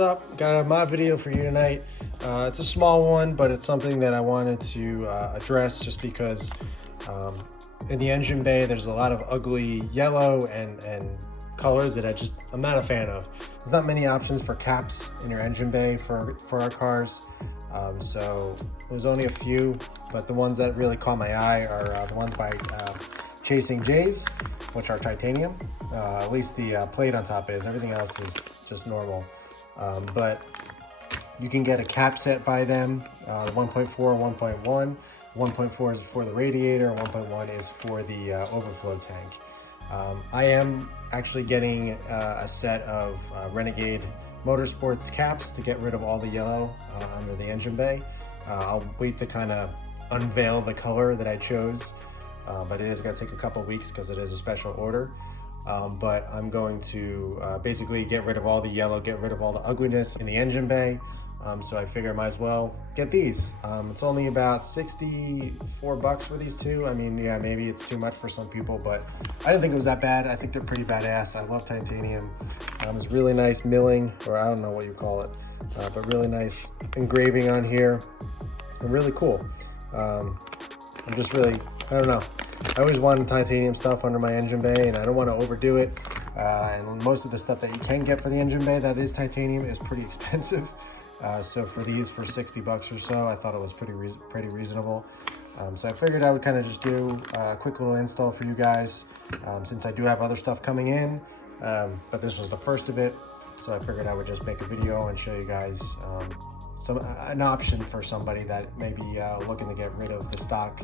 what's up? Got a mod video for you tonight. It's a small one, but it's something that I wanted to address just because in the engine bay there's a lot of ugly yellow and colors that I'm not a fan of. There's not many options for caps in your engine bay for our cars. So there's only a few, but the ones that really caught my eye are the ones by Chasing J's, which are titanium. At least the plate on top is. Everything else is just normal. But you can get a cap set by them, 1.4, 1.1. 1.4 is for the radiator, 1.1 is for the overflow tank. I am actually getting a set of Renegade Motorsports caps to get rid of all the yellow under the engine bay. I'll wait to kind of unveil the color that I chose, but it is going to take a couple weeks because it is a special order. But I'm going to basically get rid of all the yellow, get rid of all the ugliness in the engine bay. So I figure I might as well get these. It's only about 64 bucks for these two. I mean, yeah, maybe it's too much for some people, but I didn't think it was that bad. I think they're pretty badass. I love titanium. It's really nice milling, or I don't know what you call it, but really nice engraving on here and really cool. I'm just really, I don't know. I always wanted titanium stuff under my engine bay, and I don't want to overdo it. And most of the stuff that you can get for the engine bay that is titanium is pretty expensive. So for these, for 60 bucks or so, I thought it was pretty reasonable. So I figured I would kind of just do a quick little install for you guys, since I do have other stuff coming in, but this was the first of it. So I figured I would just make a video and show you guys an option for somebody that may be looking to get rid of the stock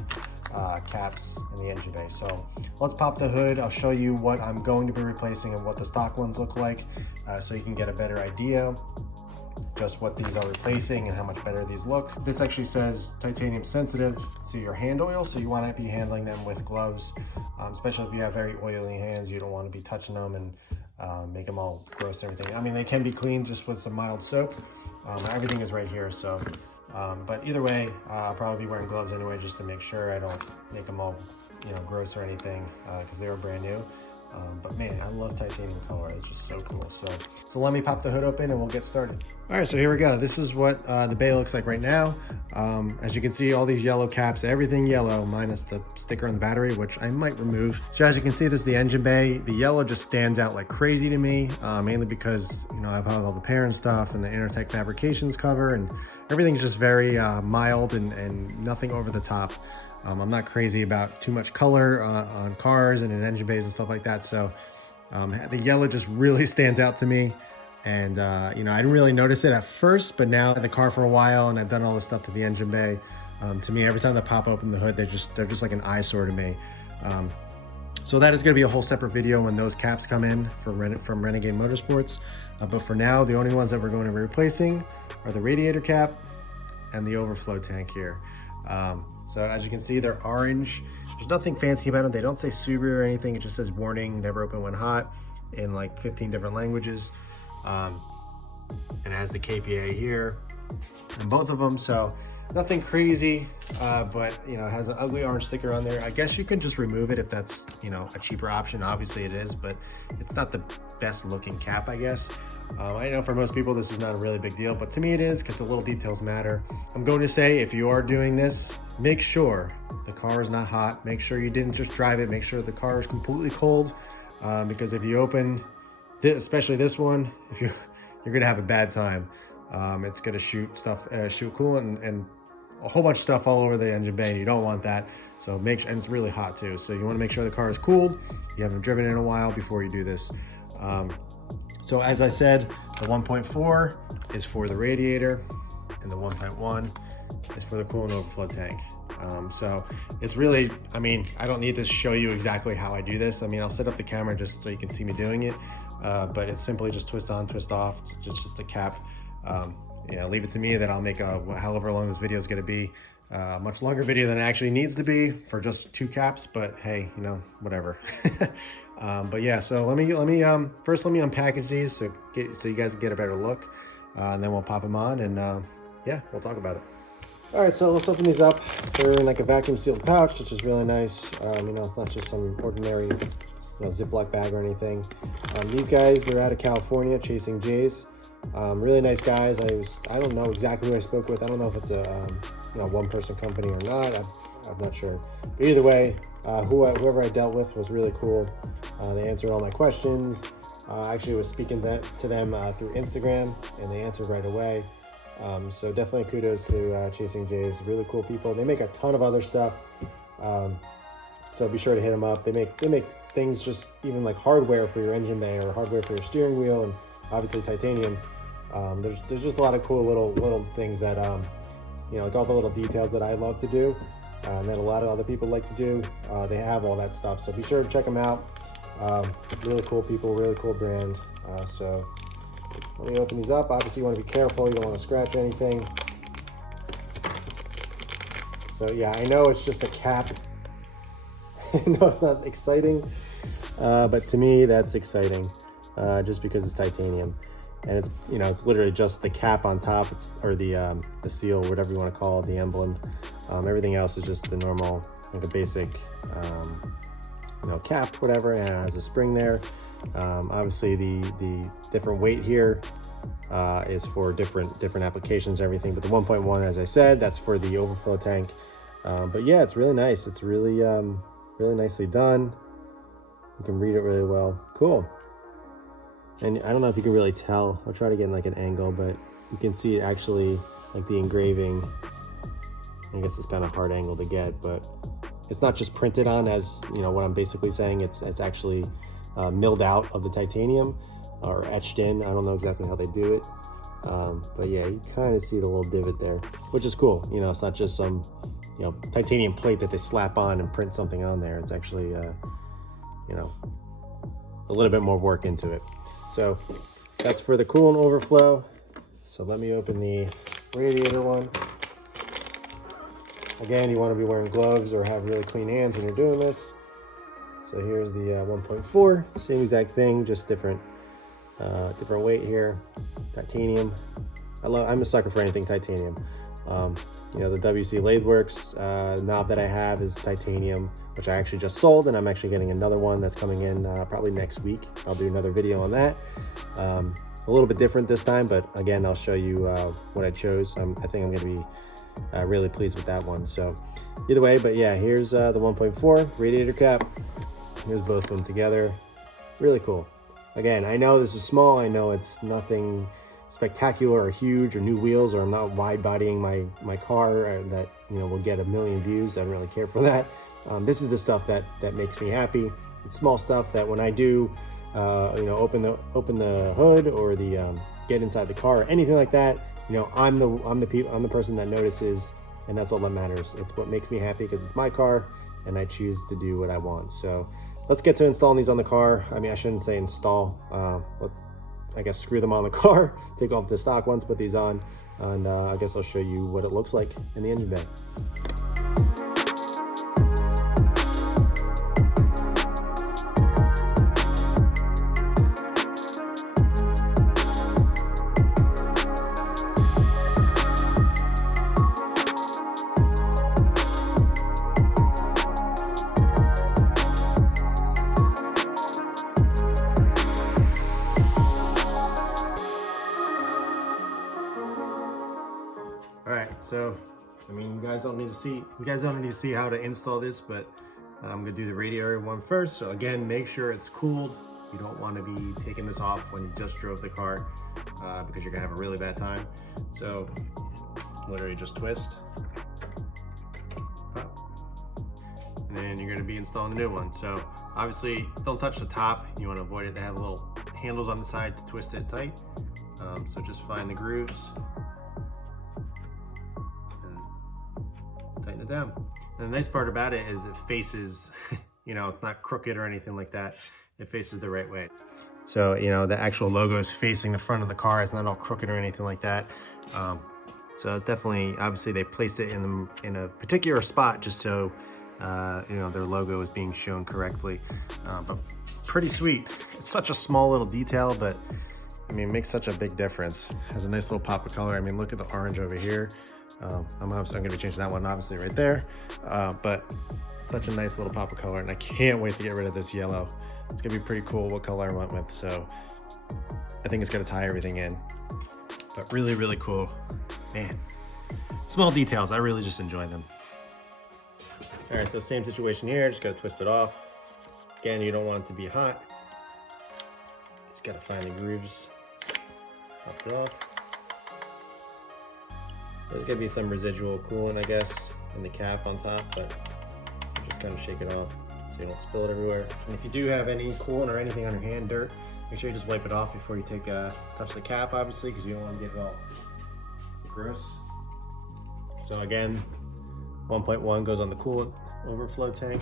caps in the engine bay. So let's pop the hood. I'll show you what I'm going to be replacing and what the stock ones look like, so you can get a better idea just what these are replacing and how much better these look. This actually says titanium sensitive to your hand oil, so you want to be handling them with gloves, especially if you have very oily hands. You don't want to be touching them and make them all gross and everything. I mean, they can be cleaned just with some mild soap. Everything is right here, so but either way, I'll probably be wearing gloves anyway, just to make sure I don't make them all, gross or anything, because they were brand new. But man, I love titanium color. It's just so cool. So let me pop the hood open and we'll get started. All right, so here we go. This is what the bay looks like right now. As you can see, all these yellow caps, everything yellow minus the sticker on the battery, which I might remove. So as you can see, this is the engine bay. The yellow just stands out like crazy to me, mainly because I've had all the parent stuff and the Intertech Fabrications cover, and everything's just very mild and nothing over the top. I'm not crazy about too much color on cars and in engine bays and stuff like that. So the yellow just really stands out to me. And, I didn't really notice it at first, but now I had the car for a while and I've done all this stuff to the engine bay. To me, every time they pop open the hood, they're just like an eyesore to me. So that is going to be a whole separate video when those caps come in from Renegade Motorsports. But for now, the only ones that we're going to be replacing are the radiator cap and the overflow tank here. So as you can see, they're orange. There's nothing fancy about them. They don't say Subaru or anything. It just says warning, never open when hot, in like 15 different languages. And it has the KPA here in both of them. So nothing crazy, but it has an ugly orange sticker on there. I guess you can just remove it if that's, a cheaper option. Obviously it is, but it's not the best looking cap, I guess. I know for most people this is not a really big deal, but to me it is, because the little details matter. I'm going to say, if you are doing this, make sure the car is not hot. Make sure you didn't just drive it. Make sure the car is completely cold, because if you open this, especially this one, you're gonna have a bad time. It's gonna shoot coolant and a whole bunch of stuff all over the engine bay, and you don't want that. So make sure, and it's really hot too, so you want to make sure the car is cooled. You haven't driven in a while before you do this. So as I said, the 1.4 is for the radiator and the 1.1 is for the coolant overflow tank. So it's really, I don't need to show you exactly how I do this. I'll set up the camera just so you can see me doing it, but it's simply just twist on, twist off. It's just a cap. Leave it to me that I'll make however long this video is going to be. A much longer video than it actually needs to be for just two caps, but hey, whatever. But yeah, so let me first let me unpackage these so you guys can get a better look, and then we'll pop them on, and yeah, we'll talk about it. All right, so let's open these up. They're in like a vacuum sealed pouch, which is really nice. It's not just some ordinary Ziploc bag or anything. These guys, they're out of California, Chasing J's. Really nice guys. I don't know exactly who I spoke with. I don't know if it's a one-person company or not. I'm not sure. But either way, whoever I dealt with was really cool. They answered all my questions. I actually was speaking to them through Instagram, and they answered right away. So definitely kudos to Chasing Jays. Really cool people. They make a ton of other stuff. So be sure to hit them up. They make things, just even like hardware for your engine bay or hardware for your steering wheel, and obviously titanium. There's just a lot of cool little things that all the little details that I love to do, and that a lot of other people like to do. They have all that stuff, so be sure to check them out. Really cool people, really cool brand. So let me open these up. Obviously, you want to be careful. You don't want to scratch anything. So yeah, I know it's just a cap. No, it's not exciting, but to me that's exciting, just because it's titanium, and it's literally just the cap on top, or the seal, whatever you want to call it, the emblem. Everything else is just the normal, like a basic cap, whatever, and it has a spring there. Obviously the different weight here is for different applications and everything, but the 1.1, as I said, that's for the overflow tank. But yeah, it's really nice. It's really nicely done. You can read it really well. Cool. And I don't know if you can really tell. I'll try to get like an angle, but you can see it actually, like the engraving. I guess it's kind of hard angle to get, but it's not just printed on, as what I'm basically saying. It's actually milled out of the titanium, or etched in. I don't know exactly how they do it, but yeah, you kind of see the little divot there, which is cool. It's not just some titanium plate that they slap on and print something on there. It's actually a little bit more work into it. So that's for the coolant overflow. So let me open the radiator one. Again, you want to be wearing gloves or have really clean hands when you're doing this. So here's the 1.4, same exact thing, just different weight here. Titanium. I'm a sucker for anything titanium. The WC Latheworks knob that I have is titanium, which I actually just sold, and I'm actually getting another one that's coming in probably next week. I'll do another video on that. A little bit different this time, but again, I'll show you what I chose. I think I'm going to be really pleased with that one. So either way, but yeah, here's the 1.4 radiator cap. Here's both of them together. Really cool. Again, I know this is small. I know it's nothing spectacular or huge or new wheels, or I'm not wide bodying my car that will get 1 million views. I don't really care for that. This is the stuff that makes me happy. It's small stuff that when I do open the hood, or the get inside the car, or anything like that, I'm the person that notices, and that's all that matters. It's what makes me happy, because it's my car and I choose to do what I want. So let's get to installing these on the car. I mean, I shouldn't say install. Let's, I guess, screw them on the car, take off the stock ones, put these on, and I guess I'll show you what it looks like in the engine bay. All right, so I mean, you guys don't need to see how to install this, but I'm gonna do the radiator one first. So again, make sure it's cooled. You don't want to be taking this off when you just drove the car, because you're gonna have a really bad time. So literally just twist, pop, and then you're gonna be installing the new one. So obviously don't touch the top. You want to avoid it. They have little handles on the side to twist it tight. So just find the grooves and tighten it down. And the nice part about it is it faces, it's not crooked or anything like that. It faces the right way. So, the actual logo is facing the front of the car. It's not all crooked or anything like that. So it's definitely, obviously they placed it in a particular spot just so, their logo is being shown correctly. But pretty sweet. It's such a small little detail, but I mean, it makes such a big difference. Has a nice little pop of color. I mean, look at the orange over here. I'm going to be changing that one obviously right there. But such a nice little pop of color, and I can't wait to get rid of this yellow. It's gonna be pretty cool what color I went with, so I think it's gonna tie everything in. but really, really cool. Man, small details, I really just enjoy them. All right, so same situation here, just gotta twist it off. Again, you don't want it to be hot. Just gotta find the grooves, pop it off. There's gonna be some residual coolant, I guess, in the cap on top, but so just kind of shake it off so you don't spill it everywhere. And if you do have any coolant or anything on your hand, dirt, make sure you just wipe it off before you touch the cap, obviously, because you don't want to get it all gross. So again, 1.1 goes on the coolant overflow tank.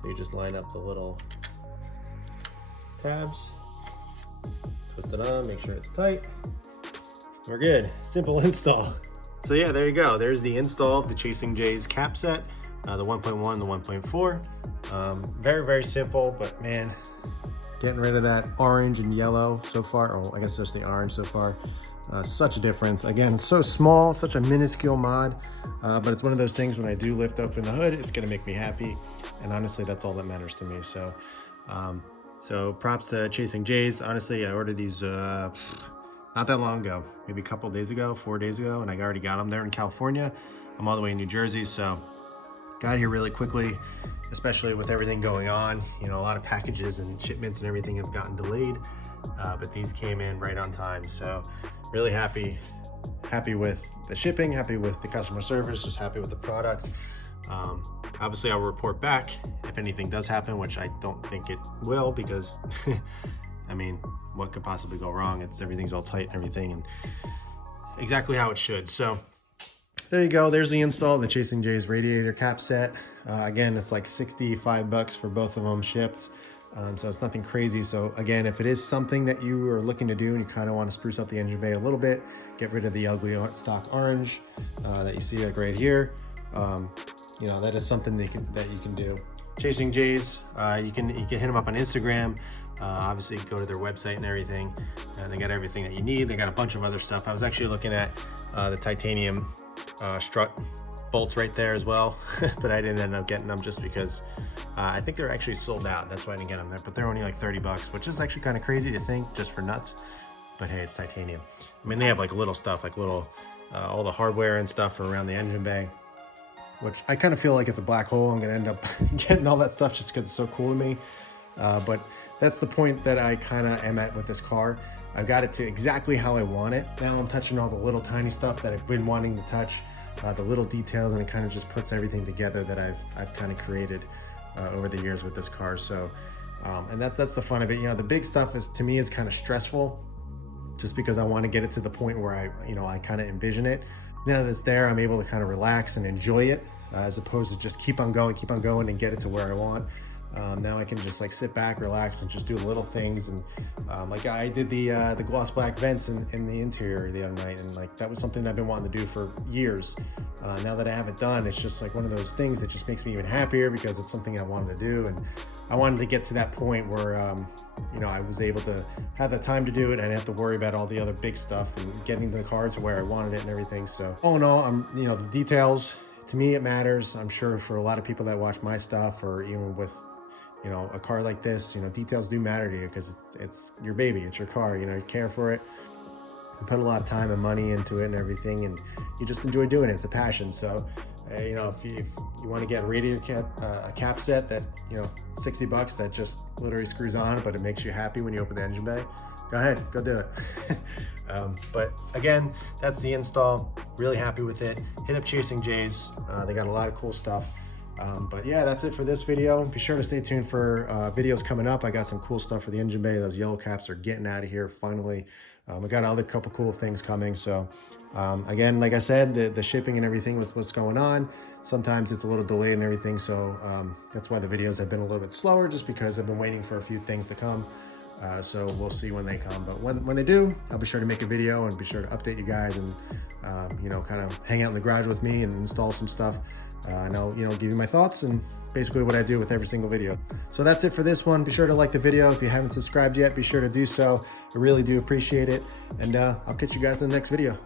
So you just line up the little tabs, twist it on, make sure it's tight. We're good. Simple install. So yeah, there you go. There's the install of the Chasing J's cap set, the 1.1, the 1.4. Very, very simple, but man, getting rid of that orange and yellow so far, or I guess just the orange so far. Such a difference. Again, it's so small, such a minuscule mod, but it's one of those things when I do lift open the hood, it's gonna make me happy. And honestly, that's all that matters to me. So, so props to Chasing J's. Honestly, I ordered these not that long ago, maybe a couple days ago, 4 days ago, and I already got them there in California. I'm all the way in New Jersey, so got here really quickly, especially with everything going on. You know, a lot of packages and shipments and everything have gotten delayed, but these came in right on time. So really happy with the shipping, happy with the customer service, just happy with the product. Obviously, I'll report back if anything does happen, which I don't think it will, because I mean, what could possibly go wrong? Everything's all tight and everything, and exactly how it should. So there you go. There's the install of the Chasing J's radiator cap set. Again, it's like 65 bucks for both of them shipped. So it's nothing crazy. So again, if it is something that you are looking to do and you kind of want to spruce up the engine bay a little bit, get rid of the ugly stock orange that you see like right here. You know, that is something that you can do. Chasing J's, you can hit them up on Instagram. Obviously, go to their website and everything. They got everything that you need. They got a bunch of other stuff. I was actually looking at the titanium strut bolts right there as well, but I didn't end up getting them just because I think they're actually sold out. That's why I didn't get them there, but they're only like 30 bucks, which is actually kind of crazy to think, just for nuts. But hey, it's titanium. I mean, they have like little stuff, like little, all the hardware and stuff around the engine bay, which I kind of feel like it's a black hole. I'm gonna end up getting all that stuff just because it's so cool to me. But that's the point that I kind of am at with this car. I've got it to exactly how I want it. Now I'm touching all the little tiny stuff that I've been wanting to touch, the little details, and it kind of just puts everything together that I've kind of created over the years with this car. So, and that's the fun of it. You know, the big stuff to me is kind of stressful, just because I want to get it to the point where I kind of envision it. Now that it's there, I'm able to kind of relax and enjoy it, as opposed to just keep on going and get it to where I want. Now I can just like sit back, relax, and just do little things. And like I did the gloss black vents in the interior the other night, and like that was something I've been wanting to do for years. Now that I have it done, it's just like one of those things that just makes me even happier, because it's something I wanted to do, and I wanted to get to that point where I was able to have the time to do it. I didn't have to worry about all the other big stuff and getting the car to where I wanted it and everything. So all in all, the details, to me it matters. I'm sure for a lot of people that watch my stuff, or even with a car like this, details do matter to you, because it's your baby, it's your car, you care for it, you put a lot of time and money into it and everything, and you just enjoy doing it. It's a passion. So if you want to get a radiator cap set that 60 bucks that just literally screws on, but it makes you happy when you open the engine bay, go ahead, go do it. But again, that's the install. Really happy with it. Hit up Chasing J's. They got a lot of cool stuff. But yeah, that's it for this video. Be sure to stay tuned for videos coming up. I got some cool stuff for the engine bay. Those yellow caps are getting out of here finally. We got other couple cool things coming. So again, like I said, the shipping and everything with what's going on, sometimes it's a little delayed and everything. So that's why the videos have been a little bit slower, just because I've been waiting for a few things to come. So we'll see when they come. But when they do, I'll be sure to make a video and be sure to update you guys, and kind of hang out in the garage with me and install some stuff. And I'll give you my thoughts and basically what I do with every single video. So that's it for this one. Be sure to like the video. If you haven't subscribed yet, be sure to do so. I really do appreciate it. And I'll catch you guys in the next video.